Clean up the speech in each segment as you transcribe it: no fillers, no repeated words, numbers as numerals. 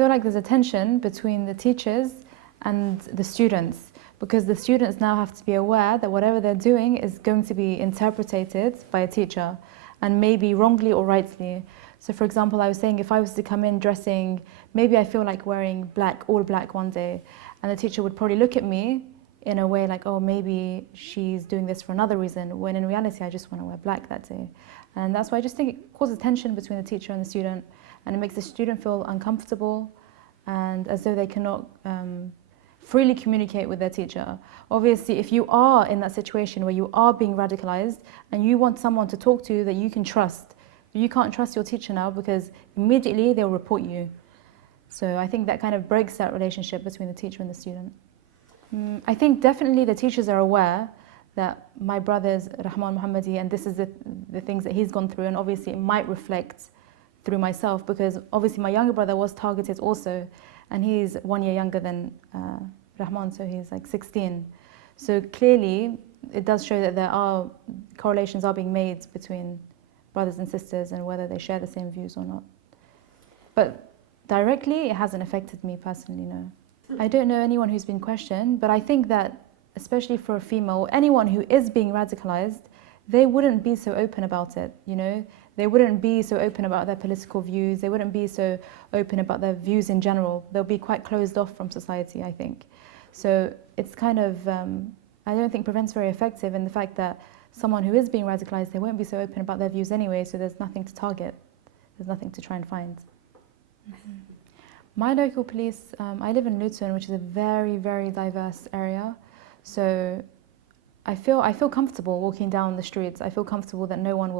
feel like there's a tension between the teachers and the students, because the students now have to be aware that whatever they're doing is going to be interpreted by a teacher, and maybe wrongly or rightly. So for example, I was saying if I was to come in dressing, maybe I feel like wearing black, all black one day, and the teacher would probably look at me in a way like, oh, maybe she's doing this for another reason, when in reality I just want to wear black that day. And that's why I just think it causes tension between the teacher and the student, and it makes the student feel uncomfortable and as though they cannot freely communicate with their teacher. Obviously, if you are in that situation where you are being radicalized and you want someone to talk to that you can trust, you can't trust your teacher now because immediately they'll report you. So I think that kind of breaks that relationship between the teacher and the student. I think definitely the teachers are aware that my brother's Rahmaan Mohammadi, and this is the things that he's gone through, and obviously it might reflect through myself, because obviously my younger brother was targeted also, and he's 1 year younger than Rahmaan, so he's like 16. So clearly it does show that there are correlations are being made between brothers and sisters and whether they share the same views or not. But directly it hasn't affected me personally, no. I don't know anyone who's been questioned, but I think that especially for a female, anyone who is being radicalized, they wouldn't be so open about it, you know? They wouldn't be so open about their political views, they wouldn't be so open about their views in general. They'll be quite closed off from society, I think. So it's kind of, I don't think prevents very effective in the fact that someone who is being radicalized, they won't be so open about their views anyway, so there's nothing to target. There's nothing to try and find. My local police, I live in Luton, which is a very, very diverse area. So I feel comfortable walking down the streets. I feel comfortable that no one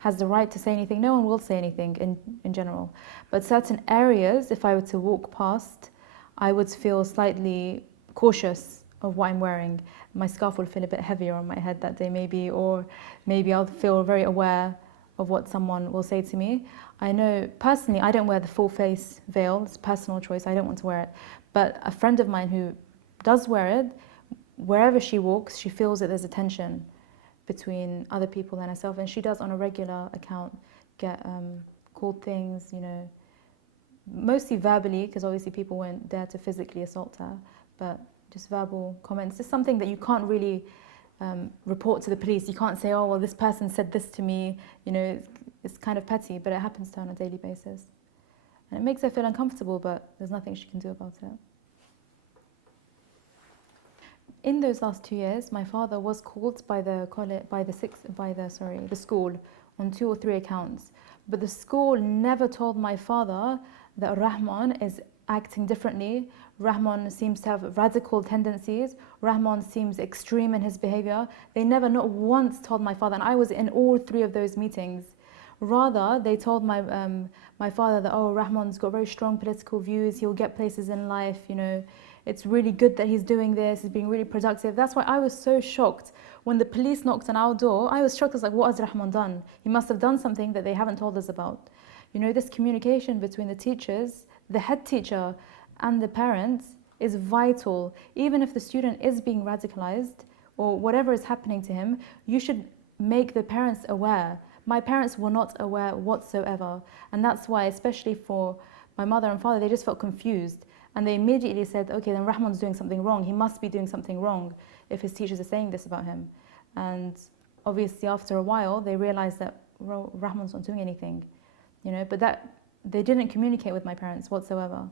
has the right to say anything. No one will say anything in general. But certain areas, if I were to walk past, I would feel slightly cautious of what I'm wearing. My scarf will feel a bit heavier on my head that day maybe, or maybe I'll feel very aware of what someone will say to me. I know personally I don't wear the full face veil. It's a personal choice. I don't want to wear it. But a friend of mine who does wear it, wherever she walks, she feels that there's a tension between other people and herself, and she does on a regular account get called things, you know, mostly verbally, because obviously people won't dare to physically assault her, but just verbal comments. It's something that you can't really report to the police. You can't say, oh, well, this person said this to me, you know, it's kind of petty, but it happens to her on a daily basis. And it makes her feel uncomfortable, but there's nothing she can do about it. In those last 2 years, my father was called by the school on 2 or 3 accounts. But the school never told my father that Rahmaan is acting differently. Rahmaan seems to have radical tendencies. Rahmaan seems extreme in his behavior. They never not once told my father, and I was in all 3 of those meetings. Rather, they told my father that, oh, Rahmaan's got very strong political views, he'll get places in life, you know, it's really good that he's doing this, he's being really productive. That's why I was so shocked. When the police knocked on our door, I was shocked. I was like, what has Rahmaan done? He must have done something that they haven't told us about. You know, this communication between the teachers, the head teacher and the parents is vital. Even if the student is being radicalized or whatever is happening to him, you should make the parents aware. My parents were not aware whatsoever. And that's why, especially for my mother and father, they just felt confused. And they immediately said, okay, then Rahmaan's doing something wrong. He must be doing something wrong if his teachers are saying this about him. And obviously after a while, they realized that Rahmaan's not doing anything, you know, but that they didn't communicate with my parents whatsoever.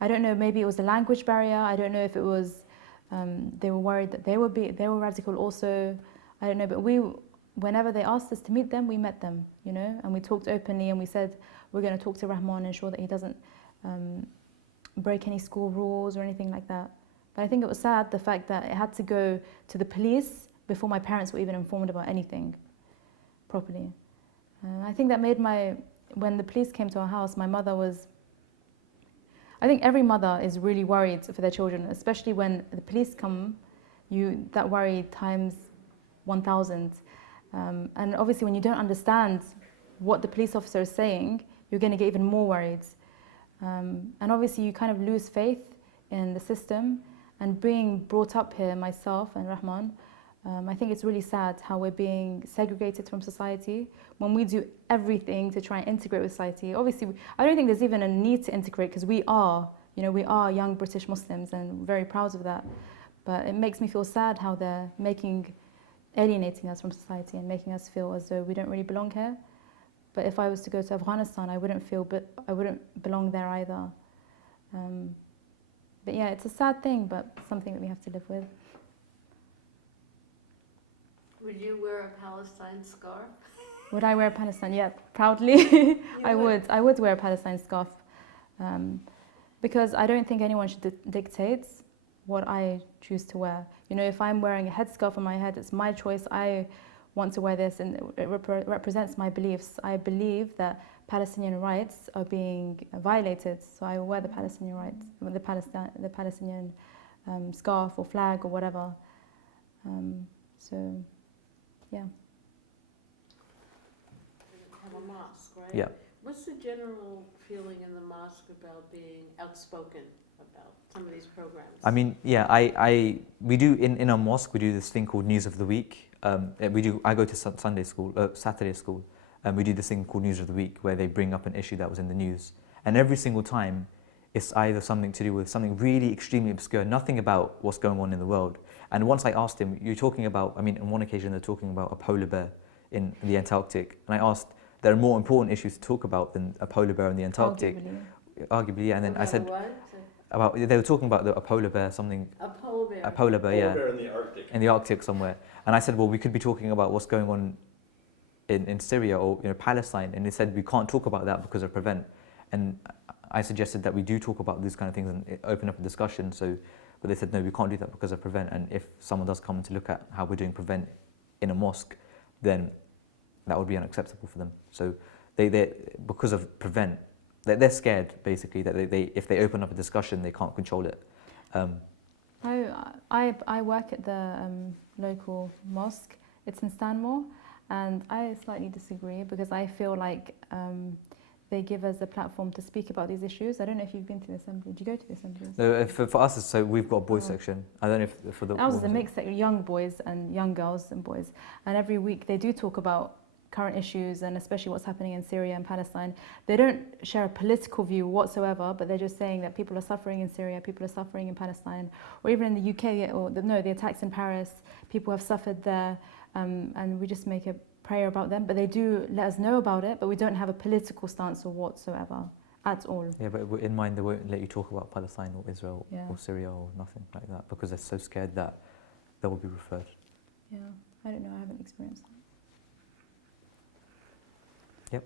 I don't know, maybe it was a language barrier. I don't know if it was, they were worried that they were radical also. I don't know, but whenever they asked us to meet them, we met them, you know, and we talked openly and we said, we're going to talk to Rahmaan and ensure that he doesn't break any school rules or anything like that. But I think it was sad, the fact that it had to go to the police before my parents were even informed about anything properly. I think that made when the police came to our house, my mother was, I think every mother is really worried for their children, especially when the police come, that worry times 1,000. And obviously when you don't understand what the police officer is saying, you're going to get even more worried. And obviously you kind of lose faith in the system. And being brought up here, myself and Rahmaan, I think it's really sad how we're being segregated from society when we do everything to try and integrate with society. Obviously, I don't think there's even a need to integrate because we are, we are young British Muslims and very proud of that. But it makes me feel sad how they're alienating us from society and making us feel as though we don't really belong here. But if I was to go to Afghanistan, I wouldn't belong there either. But yeah, it's a sad thing, but something that we have to live with. Would you wear a Palestine scarf? Would I wear a Palestine? Yeah, proudly. I would wear a Palestine scarf. Because I don't think anyone should dictate what I choose to wear. If I'm wearing a headscarf on my head, it's my choice. I want to wear this and it represents my beliefs. I believe that Palestinian rights are being violated, so I will wear the Palestinian rights, the Palestinian scarf or flag or whatever. So, yeah. Have a mosque, right? Yeah. What's the general feeling in the mosque about being outspoken about some of these programs? I mean, yeah, we do in our mosque we do this thing called News of the Week. I go to Saturday school, and we do this thing called News of the Week where they bring up an issue that was in the news, and every single time it's either something to do with something really extremely obscure, nothing about what's going on in the world. And once I asked him, you're talking about, on one occasion they're talking about a polar bear in the Antarctic, and I asked, there are more important issues to talk about than a polar bear in the Antarctic. Arguably, yeah. And then I said, they were talking about a polar bear, something. A polar bear. A polar bear, yeah. Polar bear in the Arctic. In the Arctic somewhere. And I said, well, we could be talking about what's going on in Syria or Palestine. And they said, we can't talk about that because of Prevent. And I suggested that we do talk about these kind of things and open up a discussion. But they said, no, we can't do that because of Prevent. And if someone does come to look at how we're doing Prevent in a mosque, then that would be unacceptable for them. So they because of Prevent, they're scared basically that if they open up a discussion, they can't control it. I work at the local mosque. It's in Stanmore, and I slightly disagree because I feel like they give us a platform to speak about these issues. I don't know if you've been to the assembly. Did you go to the assembly? No, for us, so we've got a boys section. I don't know if for the. Ours is a mixed section, young boys and young girls and boys. And every week they do talk about current issues and especially what's happening in Syria and Palestine. They don't share a political view whatsoever, but they're just saying that people are suffering in Syria, people are suffering in Palestine, or even in the UK, the attacks in Paris, people have suffered there, and we just make a prayer about them. But they do let us know about it, but we don't have a political stance or whatsoever at all. Yeah, but in mind they won't let you talk about Palestine or Israel or Syria or nothing like that because they're so scared that they will be referred. Yeah, I don't know, I haven't experienced that. Yep.